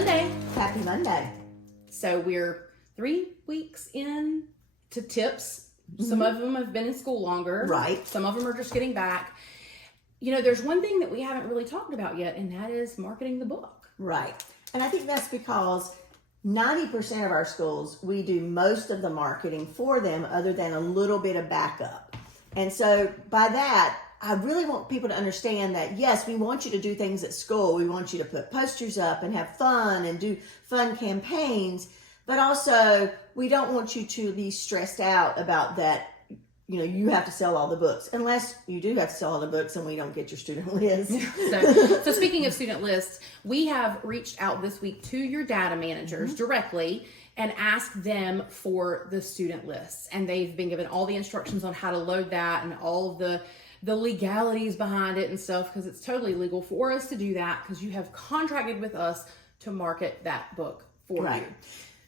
Monday. Happy Monday. So we're 3 weeks in to tips. Some of them have been in school longer. Right. Some of them are just getting back. You know, there's one thing that we haven't really talked about yet, and that is marketing the book. Right. And I think that's because 90% of our schools, we do most of the marketing for them other than a little bit of backup. And so by that, I really want people to understand that, yes, we want you to do things at school. We want you to put posters up and have fun and do fun campaigns. But also, we don't want you to be stressed out about that. You know, you have to sell all the books, unless you do have to sell all the books and we don't get your student list. So speaking of student lists, we have reached out this week to your data managers directly and asked them for the student lists. And they've been given all the instructions on how to load that and all of the legalities behind it and stuff, because it's totally legal for us to do that because you have contracted with us to market that book for you.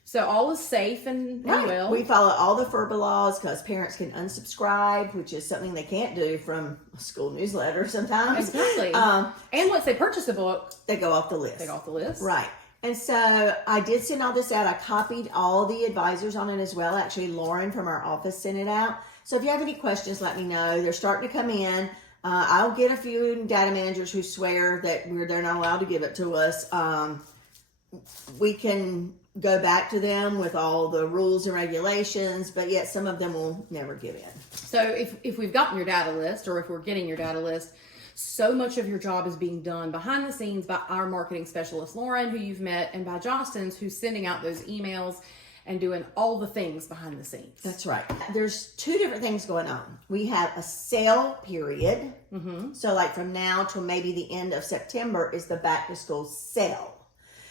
So all is safe and well. We follow all the FERPA laws because parents can unsubscribe, which is something they can't do from a school newsletter sometimes. Exactly. And once they purchase a book, they go off the list. They go off the list. Right. And so I did send all this out. I copied all the advisors on it as well. Actually, Lauren from our office sent it out. So if you have any questions, let me know. They're starting to come in. I'll get a few data managers who swear that they're not allowed to give it to us. We can go back to them with all the rules and regulations, but yet some of them will never give in. So if we've gotten your data list, or if we're getting your data list, so much of your job is being done behind the scenes by our marketing specialist, Lauren, who you've met, and by Justin's, who's sending out those emails and doing all the things behind the scenes. That's right. There's two different things going on. We have a sale period. So like from now till maybe the end of September is the back to school sale.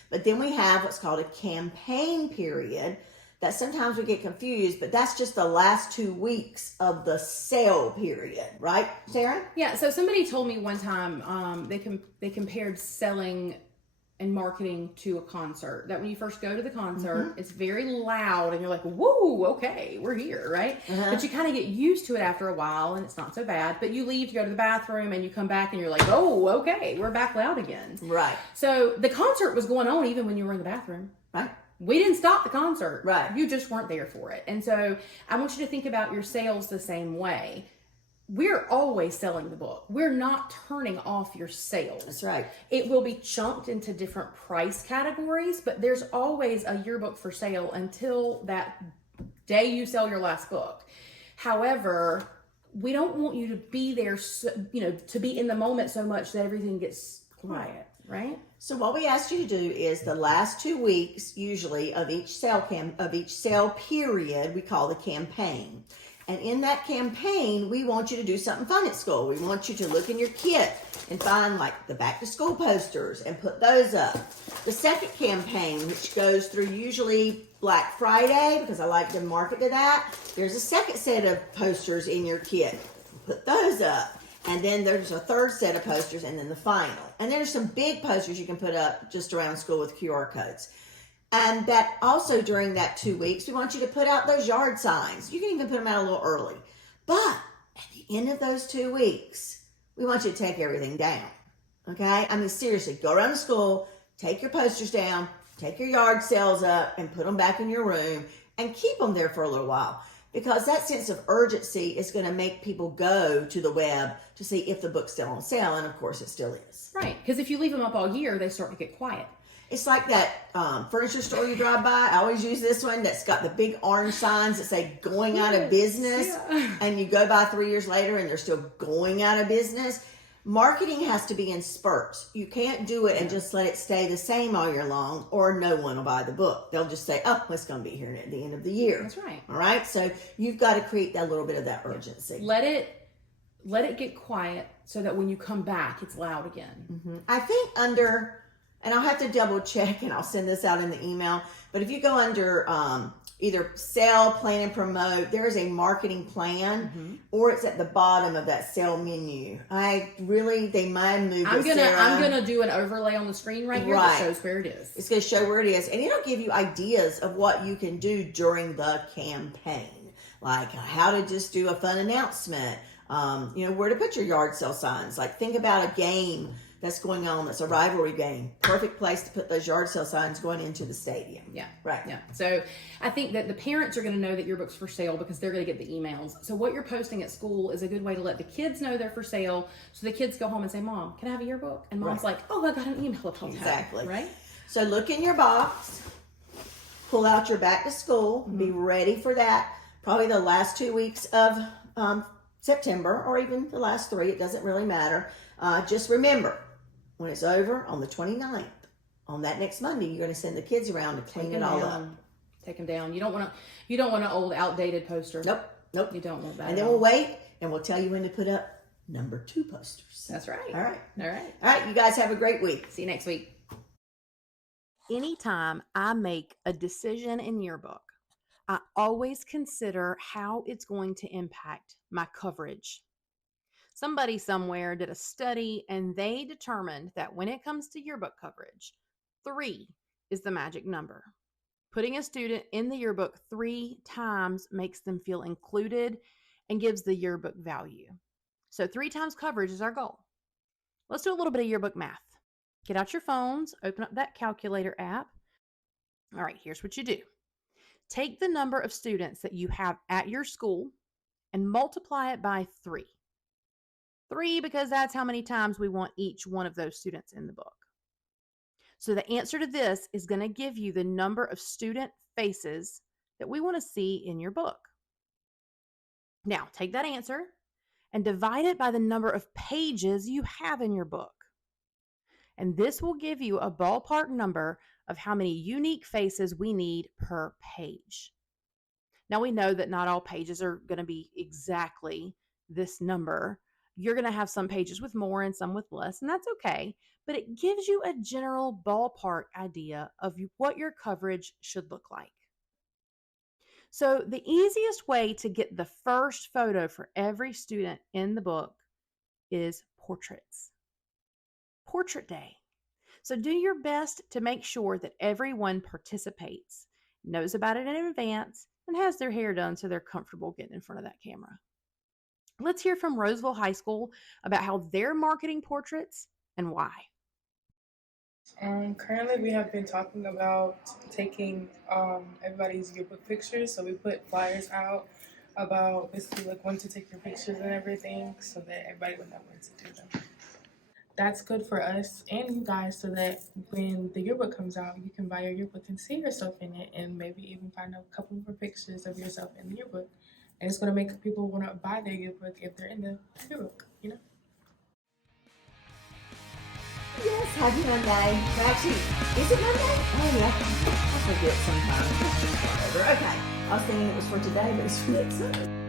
But then we have what's called a campaign period that sometimes we get confused, but that's just the last 2 weeks of the sale period, right, Sarah? Yeah, so somebody told me one time they compared selling and marketing to a concert. That when you first go to the concert, it's very loud and you're like, whoa, okay, we're here, right? But you kind of get used to it after a while and it's not so bad. But you leave to go to the bathroom and you come back and you're like, oh, okay, we're back loud again. Right. So the concert was going on even when you were in the bathroom. Right. We didn't stop the concert. Right. You just weren't there for it. And so I want you to think about your sales the same way. We're always selling the book. We're not turning off your sales. That's right. It will be chunked into different price categories, but there's always a yearbook for sale until that day you sell your last book. However, we don't want you to be there, to be in the moment so much that everything gets quiet, right? So what we ask you to do is the last 2 weeks, usually of each sale period, we call the campaign. And in that campaign, we want you to do something fun at school. We want you to look in your kit and find like the back to school posters and put those up. The second campaign, which goes through usually Black Friday, because I like to market to that, there's a second set of posters in your kit. Put those up. And then there's a third set of posters and then the final. And there's some big posters you can put up just around school with QR codes. And that also during that 2 weeks, we want you to put out those yard signs. You can even put them out a little early. But at the end of those 2 weeks, we want you to take everything down. Okay? I mean, seriously, go around the school, take your posters down, take your yard sales up, and put them back in your room, and keep them there for a little while. Because that sense of urgency is going to make people go to the web to see if the book's still on sale. And of course, it still is. Right. Because if you leave them up all year, they start to get quiet. It's like that furniture store you drive by. I always use this one that's got the big orange signs that say going out of business. Yeah. And you go by 3 years later and they're still going out of business. Marketing has to be in spurts. You can't do it and just let it stay the same all year long, or no one will buy the book. They'll just say, oh, it's going to be here at the end of the year. That's right. All right. So you've got to create that little bit of that urgency. Let it get quiet so that when you come back, it's loud again. I think and I'll have to double check and I'll send this out in the email, but if you go under either sell, plan, and promote, there is a marketing plan, or it's at the bottom of that sale menu. They might have moved it, I'm gonna do an overlay on the screen right here that shows where it is. It's gonna show where it is, and it'll give you ideas of what you can do during the campaign, like how to just do a fun announcement, where to put your yard sale signs. Like think about a game that's going on. That's a rivalry game. Perfect place to put those yard sale signs going into the stadium. Yeah. Right. Yeah. So I think that the parents are going to know that your book's for sale because they're going to get the emails. So what you're posting at school is a good way to let the kids know they're for sale. So the kids go home and say, Mom, can I have a yearbook? And Mom's like, oh, I got an email about that. Exactly. Right? So look in your box, pull out your back to school, be ready for that. Probably the last 2 weeks of September, or even the last 3, it doesn't really matter. Just remember, when it's over on the 29th, on that next Monday, you're going to send the kids around to clean it all up. Take them down. You don't want an old, outdated poster. Nope. You don't want that. And then we'll wait, and we'll tell you when to put up number 2 posters. That's right. All right. All right. All right. You guys have a great week. See you next week. Anytime I make a decision in yearbook, I always consider how it's going to impact my coverage. Somebody somewhere did a study and they determined that when it comes to yearbook coverage, 3 is the magic number. Putting a student in the yearbook 3 times makes them feel included and gives the yearbook value. So 3 times coverage is our goal. Let's do a little bit of yearbook math. Get out your phones, open up that calculator app. All right, here's what you do. Take the number of students that you have at your school and multiply it by 3. 3 because that's how many times we want each one of those students in the book. So the answer to this is going to give you the number of student faces that we want to see in your book. Now, take that answer and divide it by the number of pages you have in your book. And this will give you a ballpark number of how many unique faces we need per page. Now we know that not all pages are going to be exactly this number. You're going to have some pages with more and some with less, and that's okay. But it gives you a general ballpark idea of what your coverage should look like. So the easiest way to get the first photo for every student in the book is portraits. Portrait Day. So do your best to make sure that everyone participates, knows about it in advance, and has their hair done so they're comfortable getting in front of that camera. Let's hear from Rolesville High School about how they're marketing portraits and why. Currently, we have been talking about taking everybody's yearbook pictures. So we put flyers out about basically like when to take your pictures and everything so that everybody would know where to do them. That's good for us and you guys so that when the yearbook comes out, you can buy your yearbook and see yourself in it and maybe even find a couple more pictures of yourself in the yearbook. And it's going to make people want to buy their yearbook if they're in the yearbook, you know? Yes, happy Monday. Well, actually, is it Monday? Oh, yeah. I forget sometimes. Whatever. Okay. I was thinking it was for today, but it's for next Sunday.